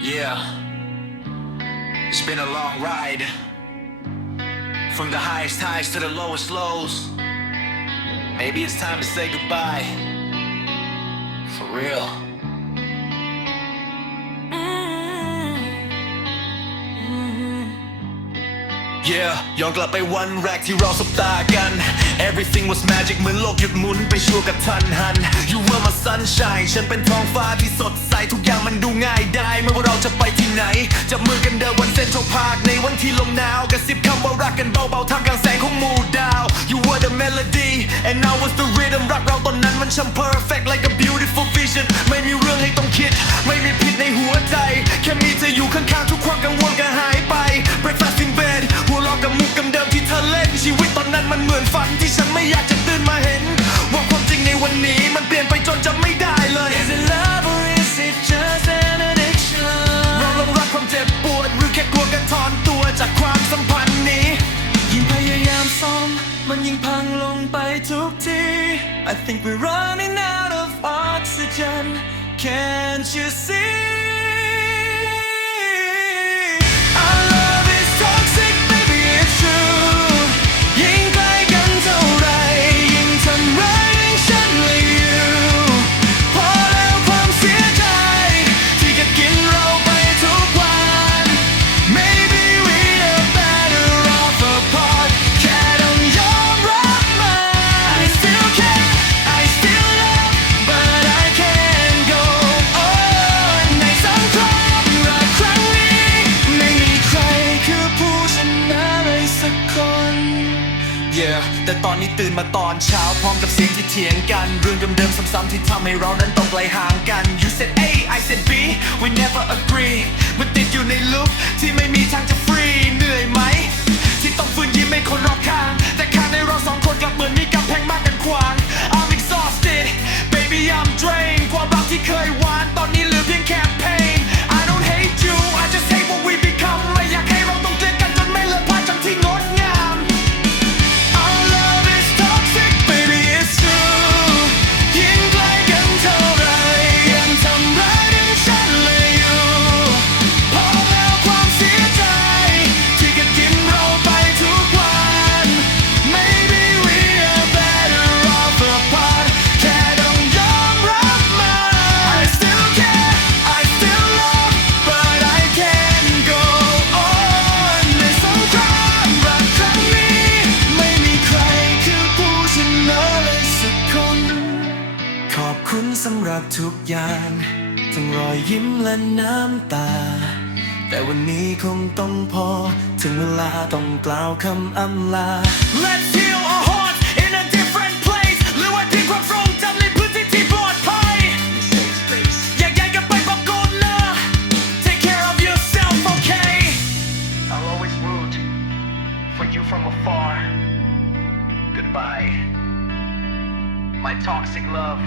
Yeah, it's been a long ride. From the highest highs to the lowest lows. Maybe it's time to say goodbye. For real. Yeah ย้อนกลับไปวันแรกที่เราสบตากัน Everything was magic เหมือนโลกหยุดหมุนไปชั่วกับทันหัน You were my sunshine ฉันเป็นท้องฟ้าที่สด จับมือกันเดินวันเส้นทางพาร์คในวันที่ลมหนาวกระซิบคำว่ารักกันเบาๆท่ามกลางแสงของหมู่ดาว You were the melody and I was the rhythm รักเราตอนนั้นมันช่าง perfect like a beautiful vision ไม่มีเรื่องให้ต้องคิด ไม่มีผิดในหัวใจ แค่มีเธออยู่ข้างๆทุกความกังวลก็หายไป Breakfast in bed หัวเราะกับมุกกำเดิมที่เธอเล่นชีวิตตอนนั้นมันเหมือนฝันที่ฉันไม่อยากจะตื่นมาเห็น ว่าความจริงในวันนี้ มมันยิ่งพังลงไปทุกที I think we're running out of oxygen Can't you see Yeah แต่ตอนนี้ตื่นมาตอนเช้าพร้อมกับเสียงที่เถียงกัน เรื่องเดิมๆซ้ำๆที่ทำให้เรานั้นต้องไกลห่างกัน You said A I said B we never agree มันติดอยู่ในลุปที่ไม่มีทางจะฟรีเหนื่อยไหม ที่ต้องฝืนยิ้มให้คนรอบข้าง แต่ข้างในเราสองคนกลับเหมือนมีกำแพงมากกันขวาง I'm exhausted baby I'm drained ความรักที่เคยหวากทุกอย่าง ทั้งรอยยิ้มและน้ำตา แต่วันนี้คงต้องพอ ถึงเวลาต้องกล่าวคำอำลา Let's heal our heart in a different place หรือว่าทิ้งความทรงจำในพื้นที่ที่ปลอดภัยแยกย้ายกันไปบอกก่อนนะ Take care of yourself okay I'll always root for you from afar Goodbye my toxic love